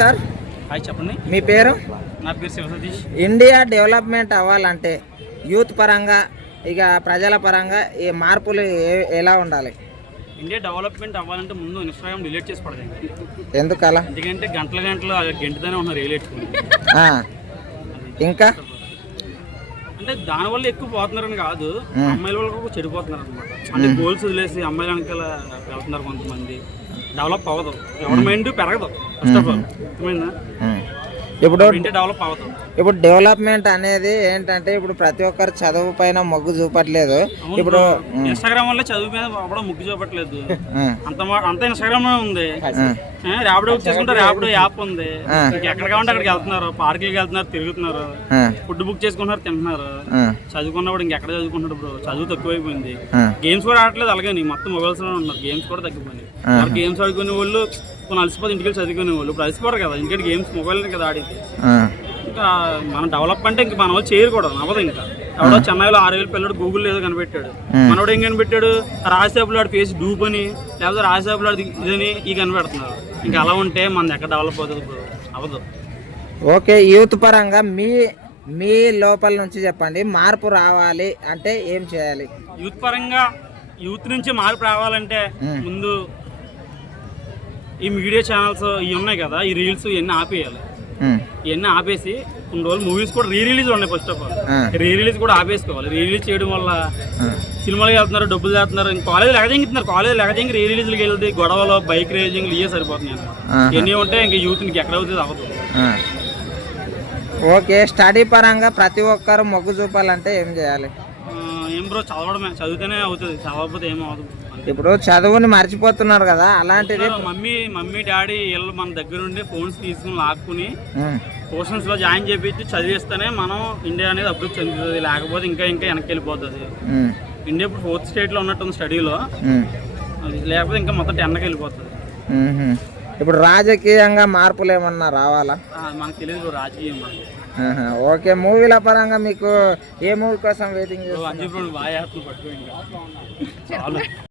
Sir hi చెప్పండి. మీ పేరు? నా పేరు శివ సతీష్. ఇండియా డెవలప్మెంట్ అవ్వాలంటే యూత్ పరంగా ఇక ప్రజల పరంగా ఈ మార్పులు ఎలా ఉండాలి? ఇండియా డెవలప్మెంట్ అవ్వాలంటే ముందు ఇన్స్టాగ్రామ్ డిలీట్ చేసి పడదండి. ఎందుకలా? ఎందుకంటే గంటలు గంటతోనే ఉన్నారు రియలేట్కుని. ఇంకా అంటే దానివల్ల ఎక్కువ పోతున్నారని కాదు, అమ్మాయిల వల్ల కూడా చెడిపోతున్నారు అనమాట. అంటే గోల్స్ వదిలేసి అమ్మాయిల వెనకాల వెళ్తున్నారు కొంతమంది. డెవలప్ అవ్వదు, ఎవరి మైండ్ పెరగదు ఫస్ట్ ఆఫ్ ఆల్. అర్థమైందా? ఇప్పుడు ఇండియా డెవలప్ అవ్వదు. ఇప్పుడు డెవలప్మెంట్ అనేది ఏంటంటే ఇప్పుడు ప్రతి ఒక్కరు చదువు పైన మొగ్గు చూపట్లేదు. ఇప్పుడు ఇన్స్టాగ్రామ్ వల్ల చదువు మీద కూడా మొగ్గు చూపట్లేదు. అంత ఇన్స్టాగ్రామ్ ఉంది. ర్యాపిడో బుక్ చేసుకుంటే ర్యాపిడో యాప్ ఉంది. ఎక్కడ కావాలంటే అక్కడికి వెళ్తున్నారు, పార్కులకి వెళ్తున్నారు, తిరుగుతున్నారు, ఫుడ్ బుక్ చేసుకుంటున్నారు, తింటున్నారు. చదువుకున్నప్పుడు ఇంకెక్కడ చదువుకుంటాడు బ్రో? చదువు తక్కువైపోయింది. గేమ్స్ కూడా ఆడట్లేదు, అలాగే మొత్తం మొబైల్స్ లో ఉన్నారు. గేమ్స్ కూడా తగ్గిపోయింది. గేమ్స్ ఆడుకునే వాళ్ళు కొన్ని అలసిపోతే ఇంటికి చదువుకునే వాళ్ళు ఇప్పుడు అలసిపోరు కదా, ఇంటికి గేమ్స్ మొబైల్ కదా ఆడితే. ఇంకా మనం డెవలప్ అంటే ఇంకా మన వాళ్ళు చేయకూడదు, అవ్వదు. ఇంకా ఎవడో చెన్నైలో 6,000 పిల్లడు గూగుల్ ఏదో కనిపెట్టాడు, మనోడు ఏం కనిపెట్టాడు? రాజశాపులు ఆడు ఫేస్ డూప్ అని, లేకపోతే రాజశాపులు ఆడు ఇదని ఈ కనిపెడుతున్నారు. ఇంకా అలా ఉంటే మనది ఎక్కడ డెవలప్ అవుతుంది? అవ్వదు. ఓకే, యూత్ పరంగా మీ లోపల నుంచి చెప్పండి, మార్పు రావాలి అంటే ఏం చేయాలి? యూత్ పరంగా యూత్ నుంచి మార్పు రావాలంటే ముందు ఈ మీడియా ఛానల్స్ ఇవి ఉన్నాయి కదా, ఈ రీల్స్ ఇవన్నీ ఆపేయాలి. ఇవన్నీ ఆపేసి కొన్ని రోజులు మూవీస్ కూడా రిలీజ్ ఉన్నాయి. ఫస్ట్ ఆఫ్ ఆల్ రిలీజ్ కూడా ఆపేసుకోవాలి. రిలీజ్ చేయడం వల్ల సినిమాలు వెళ్తున్నారు, డబ్బులు చేస్తున్నారు. కాలేజ్ లెగదింగుతున్నారు. కాలేజ్ లెగదింగి రిలీజ్కి వెళ్తే గొడవలు, బైక్ రేజింగ్లు ఇవే సరిపోతున్నాయి అనమాట. ఇవన్నీ ఉంటే ఇంకా యూత్ ఇంక ఎక్కడ అవుతుంది? అవ్వదు. ఓకే, స్టడీ పరంగా ప్రతి ఒక్కరు మొగ్గు చూపాలంటే ఏం చేయాలి? ఏం బ్రో, చదవడమే. చదివితేనే అవుతుంది, చదవకపోతే ఏం అవ్వదు. ఇప్పుడు చదువుని మర్చిపోతున్నారు కదా, అలాంటిది మమ్మీ డాడీ వీళ్ళు మన దగ్గర ఉండి ఫోన్స్ తీసుకుని లాక్కుని ట్యూషన్స్ లో జాయిన్ చేపించి చదివిస్తేనే మనం ఇండియా అనేది అభివృద్ధి చెందుతుంది. లేకపోతే ఇంకా వెనక్కి వెళ్ళిపోతుంది. ఇండియా ఇప్పుడు 4th స్టేట్ లో ఉన్నట్టుంది స్టడీలో, లేకపోతే ఇంకా మొత్తం 10కి వెళ్ళిపోతుంది. ఇప్పుడు రాజకీయంగా మార్పులు ఏమన్నా రావాలా? మనకు తెలియదు రాజకీయం. ఓకే, మూవీల పరంగా మీకు ఏ మూవీ కోసం వెయిటింగ్? బాగా పట్టుకో ఇంకా చాలు.